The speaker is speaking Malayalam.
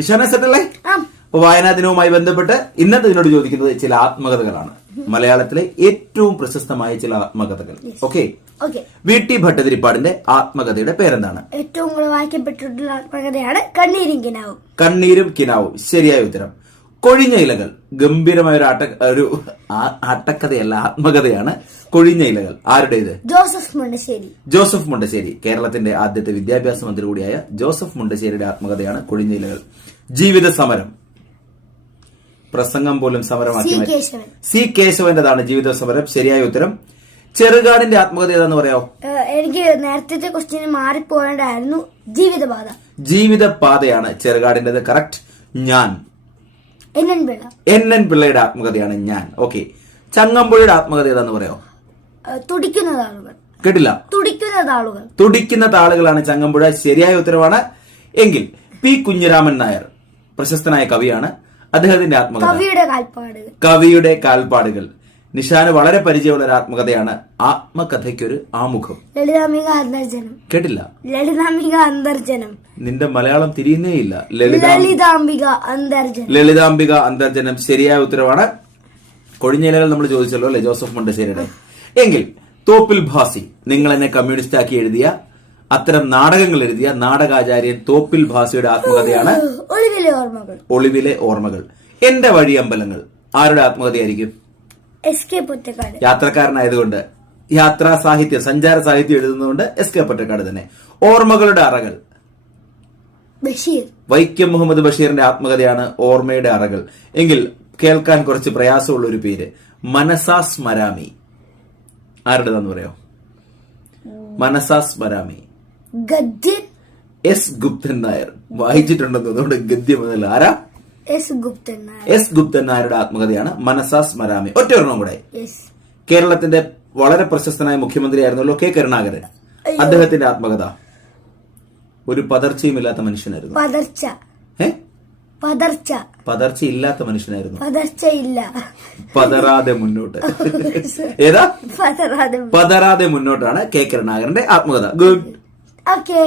നിശാന സെറ്റല്ലേ? അപ്പൊ വായനാ ദിനവുമായി ബന്ധപ്പെട്ട് ഇന്നത്തെ ഇതിനോട് ചോദിക്കുന്നത് ചില ആത്മകഥകളാണ്. മലയാളത്തിലെ ഏറ്റവും പ്രശസ്തമായ ചില ആത്മകഥകൾ. ഓക്കെ? ഓക്കെ. വി ടി ഭട്ടതിരിപ്പാടിന്റെ ആത്മകഥയുടെ പേരെന്താണ്? ഏറ്റവും കൂടുതൽ വായിക്കപ്പെട്ടിട്ടുള്ള ആത്മകഥയാണ് കണ്ണീരും കിനാവും. കണ്ണീരും കിനാവും. ശരിയായ ഉത്തരം. കൊഴിഞ്ഞ ഇലകൾ. ഗംഭീരമായ ഒരു ആട്ട ഒരു ആട്ടക്കഥയല്ല ആത്മകഥയാണ് കൊഴിഞ്ഞ ഇലകൾ. ആരുടേത്? ജോസഫ് മുണ്ടശ്ശേരി. ജോസഫ് മുണ്ടശ്ശേരി. കേരളത്തിന്റെ ആദ്യത്തെ വിദ്യാഭ്യാസ മന്ത്രി കൂടിയായ ജോസഫ് മുണ്ടശ്ശേരിയുടെ ആത്മകഥയാണ് കൊഴിഞ്ഞ ഇലകൾ. ജീവിത സമരം. പ്രസംഗം പോലും സമരമാക്കി സി കേശവന്റെതാണ് ജീവിത സമരം. ശരിയായ ഉത്തരം. ചെറുകാടിന്റെ ആത്മകഥ ഏതാന്ന് പറയാമോ എനിക്ക് നേരത്തെ ക്വസ്റ്റ്യൻ മാറിപ്പോകേണ്ടായിരുന്നു ജീവിതപാത. ജീവിതപാതയാണ് ചെറുകാടിന്റേത്. കറക്റ്റ് ഞാൻ. N N Pillai. N N പിള്ളയുടെ ആത്മകഥയാണ് ഞാൻ. ഓക്കെ. ചങ്ങമ്പുഴയുടെ ആത്മകഥ ഏതാന്ന് പറയോ? തുടിക്കുന്ന താളുകൾ കേട്ടില്ല. തുടിക്കുന്ന താളുകൾ തുടിക്കുന്ന താളുകളാണ് ചങ്ങമ്പുഴ. ശരിയായ ഉത്തരവാണ്. എങ്കിൽ പി കുഞ്ഞിരാമൻ നായർ പ്രശസ്തനായ കവിയാണ്. അദ്ദേഹത്തിന്റെ ആത്മകഥ. കവിയുടെ കാൽപ്പാടുകൾ. കവിയുടെ കാൽപ്പാടുകൾ. നിഷാന് വളരെ പരിചയമുള്ള ഒരു ആത്മകഥയാണ് ആത്മകഥയ്ക്കൊരു ആമുഖം. ലളിതാംബിക അന്തർജനം കേട്ടില്ല? ലളിതാംബിക അന്തർജനം നിന്റെ മലയാളം തിരിയുന്നേ ഇല്ല ലളിതാംബിക അന്തർജനം ലളിതാംബിക അന്തർജനം ശരിയായ ഉത്തരവാണ്. കൊഴിഞ്ഞിലകൾ നമ്മൾ ചോദിച്ചല്ലോ അല്ലെ? ജോസഫ് മുണ്ടശ്ശേരിയുടെ. എങ്കിൽ തോപ്പിൽ ഭാസി നിങ്ങൾ എന്നെ കമ്മ്യൂണിസ്റ്റ് ആക്കി എഴുതിയ അത്തരം നാടകങ്ങൾ എഴുതിയ നാടകാചാര്യൻ തോപ്പിൽ ഭാസിയുടെ ആത്മകഥയാണ് ഒളിവിലെ ഓർമ്മകൾ. ഒളിവിലെ ഓർമ്മകൾ. എന്റെ വഴി അമ്പലങ്ങൾ ആരുടെ ആത്മകഥയായിരിക്കും? എസ് കെ പൊറ്റക്കാട് യാത്രക്കാരനായതുകൊണ്ട് യാത്രാ സാഹിത്യം സഞ്ചാര സാഹിത്യം എഴുതുന്നതുകൊണ്ട് എസ് കെ പൊറ്റക്കാട് തന്നെ. ഓർമ്മകളുടെ അറകൾ. ബഷീർ. വൈക്കം മുഹമ്മദ് ബഷീറിന്റെ ആത്മകഥയാണ് ഓർമ്മയുടെ അറകൾ. എങ്കിൽ കേൾക്കാൻ കുറച്ച് പ്രയാസമുള്ള ഒരു പേര്. മനസാ സ്മരാമി. ആരുടേതാന്ന് പറയോ മനസാ സ്മരാമി. ഗദ്യൻ. എസ് ഗുപ്തൻ നായർ. വായിച്ചിട്ടുണ്ടെന്ന് അതുകൊണ്ട് ഗദ്യം എന്നല്ല. ആരാ? എസ് ഗുപ്തൻ നായരുടെ ആത്മകഥയാണ് മനസാസ് മരാമി ഒറ്റ ഒരെണ്ണം കൂടെ. കേരളത്തിന്റെ വളരെ പ്രശസ്തനായ മുഖ്യമന്ത്രിയായിരുന്നല്ലോ കെ കരുണാകരൻ. അദ്ദേഹത്തിന്റെ ആത്മകഥ. ഒരു പതർച്ചയുമില്ലാത്ത മനുഷ്യനായിരുന്നു. പതർച്ച. പതർച്ച പതർച്ച. ഇല്ലാത്ത മനുഷ്യനായിരുന്നു. പതർച്ച ഇല്ല പതറാതെ മുന്നോട്ട് ഏതാ? പതറാതെ പതരാതെ മുന്നോട്ടാണ് കെ കരുണാകരന്റെ ആത്മകഥ. Good okay